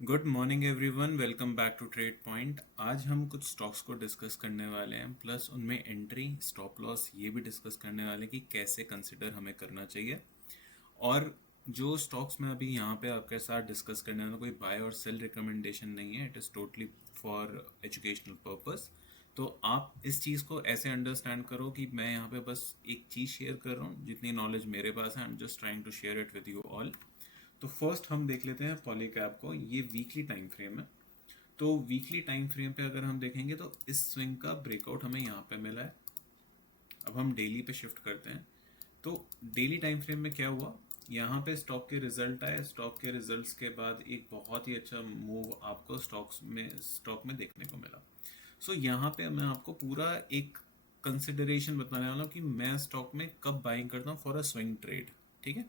Good morning everyone, welcome back to trade point. आज हम कुछ स्टॉक्स को डिस्कस करने वाले हैं, प्लस उनमें एंट्री स्टॉप लॉस ये भी डिस्कस करने वाले हैं कि कैसे कंसिडर हमें करना चाहिए। और जो स्टॉक्स मैं अभी यहाँ पे आपके साथ डिस्कस करने वाला हूँ, कोई बाय और सेल रिकमेंडेशन नहीं है, it is totally for educational purpose. तो आप इस चीज़ को ऐसे अंडरस्टैंड करो कि मैं यहाँ पे बस एक चीज़ शेयर कर रहा हूँ, जितनी नॉलेज मेरे पास है I am just trying to share it with you all. तो फर्स्ट हम देख लेते हैं पॉलीकैब को। ये वीकली टाइम फ्रेम है। तो वीकली टाइम फ्रेम पे अगर हम देखेंगे तो इस स्विंग का ब्रेकआउट हमें यहाँ पे मिला है। अब हम डेली पे शिफ्ट करते हैं। तो डेली टाइम फ्रेम में क्या हुआ, यहाँ पे स्टॉक के रिजल्ट आए। स्टॉक के रिजल्ट्स के बाद एक बहुत ही अच्छा मूव आपको स्टॉक में देखने को मिला। सो यहाँ पे मैं आपको पूरा एक कंसिडरेशन बताने वाला हूँ कि मैं स्टॉक में कब बाइंग करता हूँ फॉर अ स्विंग ट्रेड। ठीक है।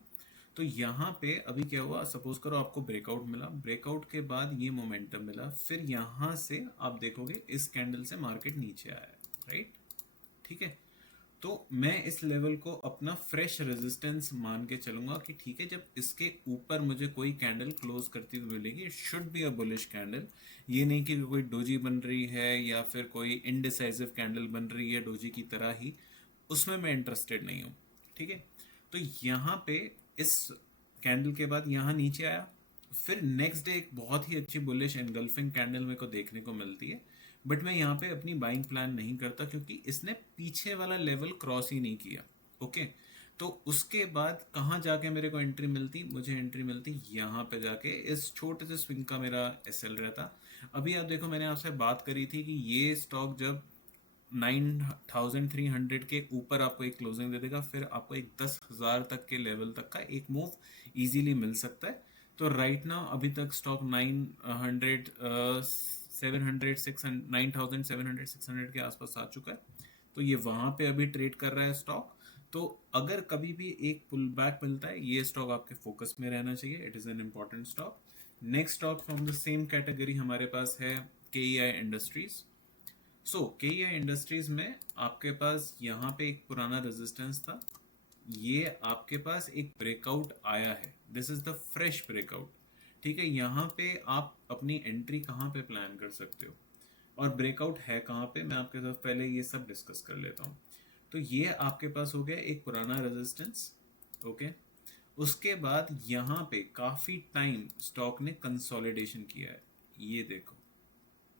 तो यहाँ पे अभी क्या हुआ, सपोज करो आपको ब्रेकआउट मिला, ब्रेकआउट के बाद ये मोमेंटम मिला, फिर यहाँ से आप देखोगे इस कैंडल से मार्केट नीचे आया है, राइट। ठीक है। तो मैं इस लेवल को अपना फ्रेश रेजिस्टेंस मान के चलूंगा कि ठीक है, जब इसके ऊपर मुझे कोई कैंडल क्लोज करती हुई मिलेगी, it should be a bullish candle. ये नहीं कि कोई डोजी बन रही है या फिर कोई इनडिसाइसिव कैंडल बन रही है डोजी की तरह ही, उसमें मैं इंटरेस्टेड नहीं हूँ। ठीक है। तो यहाँ पे इस कैंडल के बाद यहाँ नीचे आया, फिर नेक्स्ट डे एक बहुत ही अच्छी बुलिश एनगल्फिंग कैंडल मेरे को देखने को मिलती है। बट मैं यहाँ पे अपनी बाइंग प्लान नहीं करता क्योंकि इसने पीछे वाला लेवल क्रॉस ही नहीं किया। ओके। तो उसके बाद कहाँ जाके मेरे को एंट्री मिलती, मुझे एंट्री मिलती यहाँ पे जाके, इस छोटे से स्विंग का मेरा एसएल रहता। अभी आप देखो, मैंने आपसे बात करी थी कि ये स्टॉक जब 9300 के ऊपर आपको एक क्लोजिंग दे देगा, फिर आपको एक 10,000 तक के लेवल तक का एक मूव इजीली मिल सकता है। तो राइट नाउ अभी तक स्टॉक 900 700 600 9700 600 के आसपास आ चुका है। तो ये वहां पे अभी ट्रेड कर रहा है स्टॉक। तो अगर कभी भी एक पुल बैक मिलता है, ये स्टॉक आपके फोकस में रहना चाहिए, it is an important stock. Next stock from the same category हमारे पास है KEI इंडस्ट्रीज। सो KEI इंडस्ट्रीज में आपके पास यहाँ पे एक पुराना रेजिस्टेंस था, ये आपके पास एक ब्रेकआउट आया है, this is the fresh breakout. ठीक है। यहाँ पे आप अपनी एंट्री कहाँ पे प्लान कर सकते हो और ब्रेकआउट है कहाँ पे, मैं आपके साथ पहले ये सब डिस्कस कर लेता हूँ। तो ये आपके पास हो गया एक पुराना रेजिस्टेंस। ओके। उसके बाद यहाँ पे काफी टाइम स्टॉक ने कंसोलिडेशन किया है। ये देखो,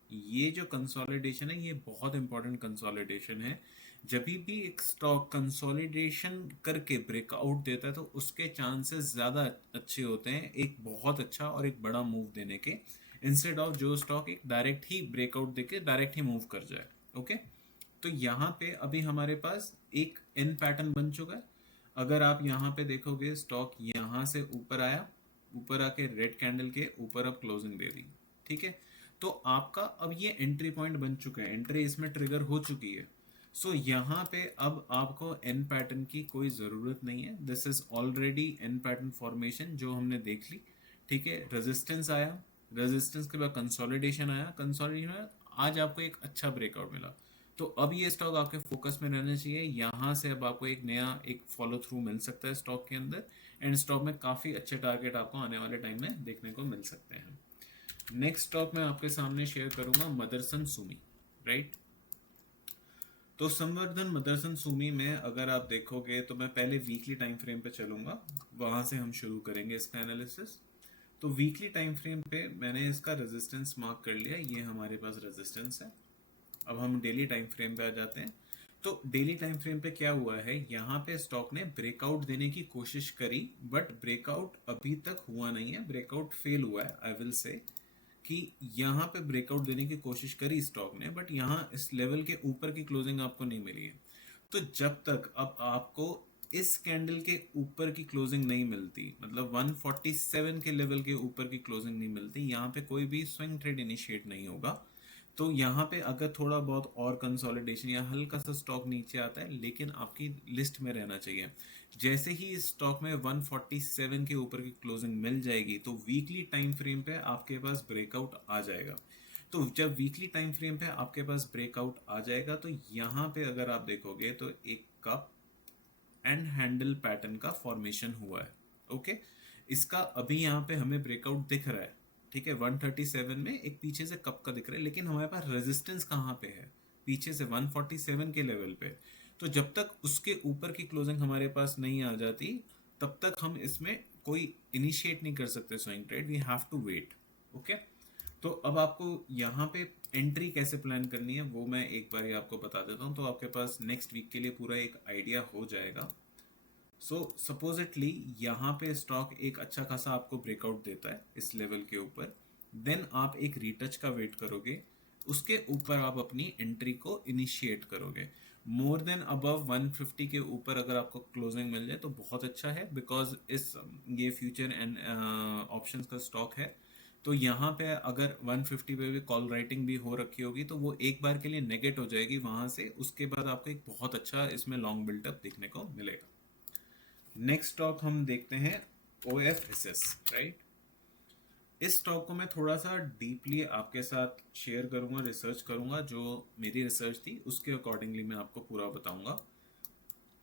ये जो कंसोलिडेशन है ये बहुत इंपॉर्टेंट कंसोलिडेशन है। जब भी एक स्टॉक कंसोलिडेशन करके ब्रेकआउट देता है तो उसके चांसेस ज़्यादा अच्छे होते हैं एक बहुत अच्छा और एक बड़ा मूव देने के, इंस्टेड ऑफ जो स्टॉक एक डायरेक्ट ही ब्रेकआउट देके डायरेक्ट ही मूव कर जाए। ओके। तो यहाँ पे अभी हमारे पास एक एन पैटर्न बन चुका है। अगर आप यहाँ पे देखोगे, स्टॉक यहाँ से ऊपर आया, ऊपर आके रेड कैंडल के ऊपर अब क्लोजिंग दे दी। ठीक है। तो आपका अब ये एंट्री पॉइंट बन चुका है, एंट्री इसमें ट्रिगर हो चुकी है। सो यहाँ पे अब आपको एन पैटर्न की कोई ज़रूरत नहीं है, this is already an pattern formation जो हमने देख ली। ठीक है। रेजिस्टेंस आया, रेजिस्टेंस के बाद कंसोलिडेशन आया, कंसोलिडेशन आज आपको एक अच्छा ब्रेकआउट मिला। तो अब ये स्टॉक आपके फोकस में रहना चाहिए। यहाँ से अब आपको एक नया एक फॉलो थ्रू मिल सकता है स्टॉक के अंदर, एंड स्टॉक में काफ़ी अच्छे टारगेट आपको आने वाले टाइम में देखने को मिल सकते हैं। नेक्स्ट स्टॉक मैं आपके सामने शेयर करूंगा मदरसन सुमी, राइट। तो संवर्धन मदरसन सुमी में अगर आप देखोगे तो मैं पहले वीकली टाइम फ्रेम पे चलूंगा, वहां से हम शुरू करेंगे इसका एनालिसिस। तो वीकली टाइम फ्रेम पे मैंने इसका रेजिस्टेंस मार्क कर लिया, ये हमारे पास रेजिस्टेंस है। अब हम डेली टाइम फ्रेम पे आ जाते हैं। तो डेली टाइम फ्रेम पे क्या हुआ है, यहाँ पे स्टॉक ने ब्रेकआउट देने की कोशिश करी, बट ब्रेकआउट अभी तक हुआ नहीं है, ब्रेकआउट फेल हुआ है। आई विल से कि यहाँ पे ब्रेकआउट देने की कोशिश करी स्टॉक ने, बट यहाँ इस लेवल के ऊपर की क्लोजिंग आपको नहीं मिली है। तो जब तक अब आपको इस कैंडल के ऊपर की क्लोजिंग नहीं मिलती, मतलब 147 के लेवल के ऊपर की क्लोजिंग नहीं मिलती, यहाँ पे कोई भी स्विंग ट्रेड इनिशिएट नहीं होगा। तो यहाँ पे अगर थोड़ा बहुत और कंसोलिडेशन या हल्का सा स्टॉक नीचे आता है, लेकिन आपकी लिस्ट में रहना चाहिए। जैसे ही इस स्टॉक में 147 के ऊपर की क्लोजिंग मिल जाएगी तो वीकली टाइम फ्रेम पे आपके पास ब्रेकआउट आ जाएगा। तो जब वीकली टाइम फ्रेम पे आपके पास ब्रेकआउट आ जाएगा तो यहाँ पे अगर आप देखोगे तो एक कप एंड हैंडल पैटर्न का फॉर्मेशन हुआ है। ओके। इसका अभी यहाँ पे हमें ब्रेकआउट दिख रहा है। ठीक है, 137 में एक पीछे से कप का दिख रहा है, लेकिन हमारे पास रेजिस्टेंस कहाँ पे है, पीछे से 147 के लेवल पे। तो जब तक उसके ऊपर की क्लोजिंग हमारे पास नहीं आ जाती, तब तक हम इसमें कोई इनिशिएट नहीं कर सकते swing trade, we have to wait. Okay, तो अब आपको यहाँ पे एंट्री कैसे प्लान करनी है वो मैं एक बार आपको बता देता हूँ, तो आपके पास नेक्स्ट वीक के लिए पूरा एक आइडिया हो जाएगा। सो सपोजिटली यहाँ पे स्टॉक एक अच्छा खासा आपको ब्रेकआउट देता है इस लेवल के ऊपर, देन आप एक रीटच का वेट करोगे, उसके ऊपर आप अपनी एंट्री को इनिशिएट करोगे। मोर देन अबव 150 के ऊपर अगर आपको क्लोजिंग मिल जाए तो बहुत अच्छा है, बिकॉज इस ये फ्यूचर एंड ऑप्शंस का स्टॉक है। तो यहाँ पे अगर 150 पे भी कॉल राइटिंग भी हो रखी होगी तो वो एक बार के लिए नेगेट हो जाएगी वहां से, उसके बाद आपको एक बहुत अच्छा इसमें लॉन्ग बिल्टअप देखने को मिलेगा। नेक्स्ट स्टॉक हम देखते हैं OFSS, राइट। इस स्टॉक को मैं थोड़ा सा डीपली आपके साथ शेयर करूंगा, रिसर्च करूंगा, जो मेरी रिसर्च थी उसके अकॉर्डिंगली मैं आपको पूरा बताऊंगा।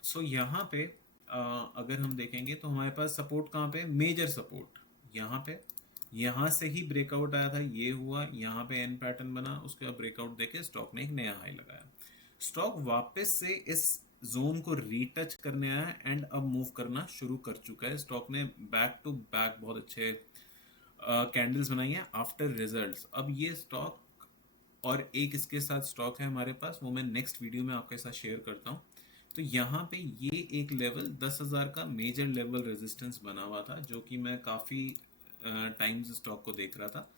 सो यहाँ पे अगर हम देखेंगे तो हमारे पास सपोर्ट कहाँ पे, मेजर सपोर्ट यहाँ पे, यहाँ से ही ब्रेकआउट आया था, ये हुआ, यहाँ पे एन पैटर्न बना, उसके बाद ब्रेकआउट देके स्टॉक ने एक नया हाई लगाया। स्टॉक वापस से इस जोन को रीटच करने आया एंड अब मूव करना शुरू कर चुका है। स्टॉक ने बैक टू बैक बहुत अच्छे कैंडल्स बनाई है आफ्टर रिजल्ट्स। अब ये स्टॉक और एक इसके साथ स्टॉक है हमारे पास, वो मैं नेक्स्ट वीडियो में आपके साथ शेयर करता हूँ। तो यहाँ पे ये एक लेवल 10,000 का मेजर लेवल रेजिस्टेंस बना हुआ था, जो कि मैं काफ़ी टाइम्स स्टॉक को देख रहा था,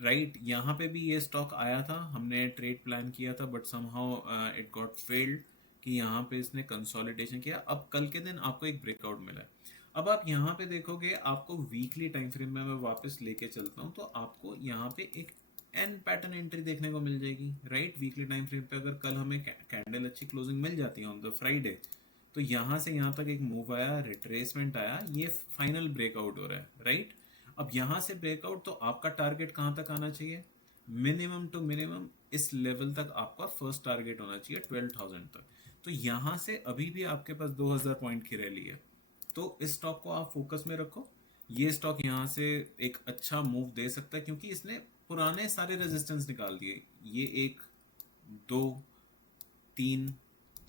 राइट। यहाँ पे भी ये स्टॉक आया था, हमने ट्रेड प्लान किया था, but somehow it got failed कि यहाँ पे इसने कंसोलिडेशन किया। अब कल के दिन आपको एक ब्रेकआउट मिला है। अब आप यहाँ पे देखोगे, आपको वीकली टाइम फ्रेम में मैं वापस लेके चलता हूँ, तो आपको यहाँ पे एक एन पैटर्न एंट्री देखने को मिल जाएगी, राइट। वीकली टाइम फ्रेम पे अगर कल हमें कैंडल अच्छी क्लोजिंग मिल जाती है ऑन द फ्राइडे, तो यहाँ से यहाँ तक एक मूव आया, रिट्रेसमेंट आया, ये फाइनल ब्रेकआउट हो रहा है, राइट। अब यहाँ से ब्रेकआउट, तो आपका टारगेट कहाँ तक आना चाहिए, मिनिमम टू मिनिमम इस लेवल तक आपका फर्स्ट टारगेट होना चाहिए 12,000 तक। तो यहाँ से अभी भी आपके पास 2,000 पॉइंट की रैली है, तो इस स्टॉक को आप फोकस में रखो। ये स्टॉक यहाँ से एक अच्छा मूव दे सकता है, क्योंकि इसने पुराने सारे रेजिस्टेंस निकाल दिए। ये 1 2 3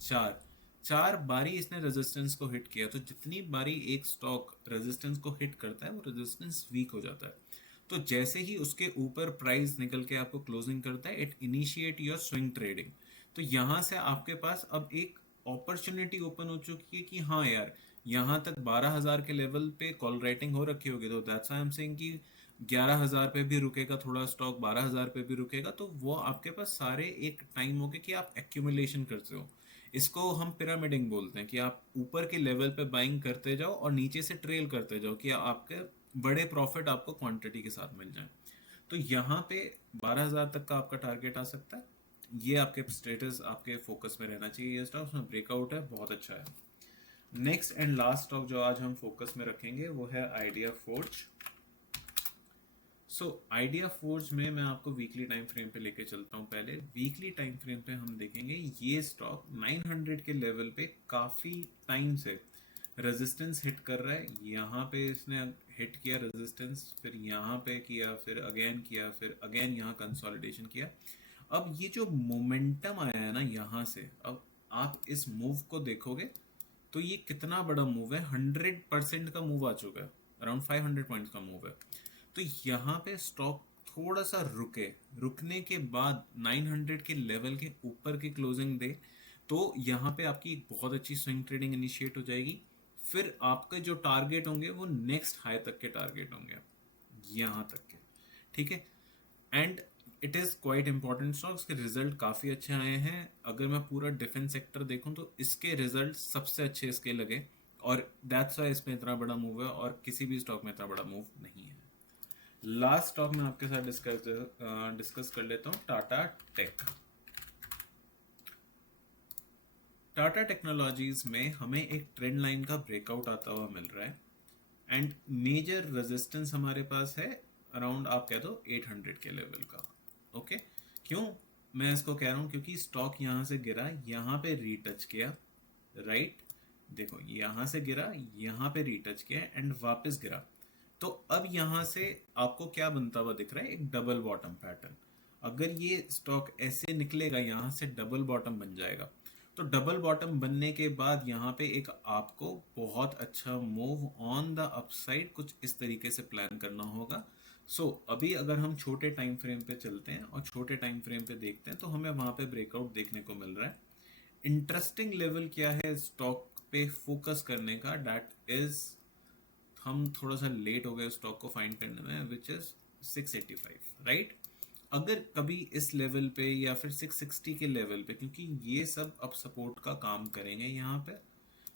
4 चार बारी इसने रेजिस्टेंस को हिट किया। तो जितनी बारी एक स्टॉक रेजिस्टेंस को हिट करता है, वो रेजिस्टेंस वीक हो जाता है। तो जैसे ही उसके ऊपर प्राइस निकल के आपको क्लोजिंग करता है, it initiate your swing trading. तो यहाँ से आपके पास अब एक अपॉर्चुनिटी ओपन हो चुकी है कि हाँ यार, यहाँ तक 12,000 के लेवल पे कॉल राइटिंग हो रखी होगी, तो दैट्स आई एम सेइंग कि 11,000 पे भी रुकेगा थोड़ा स्टॉक, 12,000 पे भी रुकेगा, तो वो आपके पास सारे एक टाइम हो गया कि आप एक्यूमुलेशन करते हो। इसको हम पिरामिडिंग बोलते हैं, कि आप ऊपर के लेवल पे बाइंग करते जाओ और नीचे से ट्रेल करते जाओ, कि आपके बड़े प्रॉफिट आपको क्वांटिटी के साथ मिल जाए। तो यहाँ पे 12,000 तक का आपका टारगेट आ सकता है। ये आपके स्टेटस, आपके फोकस में रहना चाहिए। ये स्टॉक उसमें ब्रेकआउट है, बहुत अच्छा है। नेक्स्ट एंड लास्ट स्टॉक जो आज हम फोकस में रखेंगे वो है idea forge. So idea forge में मैं आपको वीकली टाइम फ्रेम पे लेके चलता हूँ। पहले वीकली टाइम फ्रेम पे हम देखेंगे, ये स्टॉक 900 के लेवल पे काफ़ी टाइम से रेजिस्टेंस हिट कर रहा है। यहाँ पे इसने हिट किया रेजिस्टेंस, फिर यहाँ पे किया, फिर अगेन किया, फिर अगेन यहाँ कंसोलिडेशन किया। अब ये जो मोमेंटम आया है ना यहाँ से, अब आप इस मूव को देखोगे तो ये कितना बड़ा मूव है, 100% का मूव आ चुका है, अराउंड 500 पॉइंट्स का मूव है। तो यहाँ पे स्टॉक थोड़ा सा रुकने के बाद 900 के लेवल के ऊपर की क्लोजिंग दे, तो यहाँ पे आपकी एक बहुत अच्छी स्विंग ट्रेडिंग इनिशिएट हो जाएगी। फिर आपके जो टारगेट होंगे वो नेक्स्ट हाई तक के टारगेट होंगे, यहाँ तक के, ठीक है। And it is quite important stocks के रिजल्ट काफ़ी अच्छे आए हैं। अगर मैं पूरा डिफेंस सेक्टर देखूं तो इसके रिजल्ट सबसे अच्छे इसके लगे, और दैट्स वाई इसमें इतना बड़ा मूव है, और किसी भी स्टॉक में इतना बड़ा मूव नहीं है। लास्ट स्टॉक में आपके साथ डिस्कस कर लेता हूँ, टाटा टेक। टाटा टेक्नोलॉजीज में हमें एक ट्रेंड लाइन का ब्रेकआउट आता हुआ मिल रहा है, एंड मेजर रेजिस्टेंस हमारे पास है अराउंड, आप कह दो 800 के लेवल का। ओके, क्यों मैं इसको कह रहा हूँ, क्योंकि स्टॉक यहाँ से गिरा, यहाँ पे रीटच किया, राइट। देखो यहाँ से गिरा, यहाँ पे रीटच किया एंड वापस गिरा। तो अब यहाँ से आपको क्या बनता हुआ दिख रहा है, एक डबल बॉटम पैटर्न। अगर ये स्टॉक ऐसे निकलेगा, यहाँ से डबल बॉटम बन जाएगा। तो डबल बॉटम बनने के बाद यहाँ पे एक आपको बहुत अच्छा मूव ऑन द अपसाइड कुछ इस तरीके से प्लान करना होगा। अभी अगर हम छोटे टाइम फ्रेम पे चलते हैं और छोटे टाइम फ्रेम पे देखते हैं, तो हमें वहां पे ब्रेकआउट देखने को मिल रहा है। इंटरेस्टिंग लेवल क्या है स्टॉक पे फोकस करने का, दैट इज, हम थोड़ा सा लेट हो गए स्टॉक को फाइंड करने में, विच इज 685, राइट। अगर कभी इस लेवल पे या फिर 660 के लेवल पे, क्योंकि ये सब अब सपोर्ट का काम करेंगे यहाँ पे,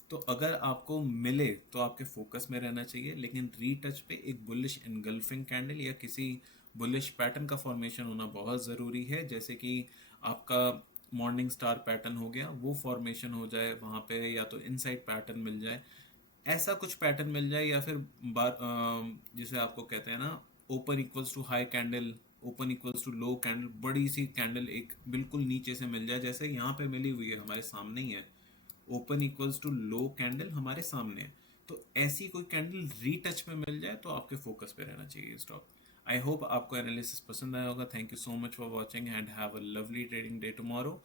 तो अगर आपको मिले तो आपके फोकस में रहना चाहिए। लेकिन रीटच पे एक बुलिश इनगल्फिंग कैंडल या किसी बुलिश पैटर्न का फॉर्मेशन होना बहुत ज़रूरी है। जैसे कि आपका मॉर्निंग स्टार पैटर्न हो गया, वो फॉर्मेशन हो जाए वहाँ पे, या तो इनसाइड पैटर्न मिल जाए, ऐसा कुछ पैटर्न मिल जाए, या फिर जिसे आपको कहते हैं ना, open equals to high candle, open equals to low candle, बड़ी सी कैंडल एक बिल्कुल नीचे से मिल जाए, जैसे यहाँ पे मिली हुई है, हमारे सामने ही है, open equals to low candle हमारे सामने है। तो ऐसी कोई कैंडल रीटच में मिल जाए तो आपके फोकस पे रहना चाहिए स्टॉक। आई होप आपको एनालिसिस पसंद आया होगा। Thank you so much for watching and have a lovely trading day tomorrow.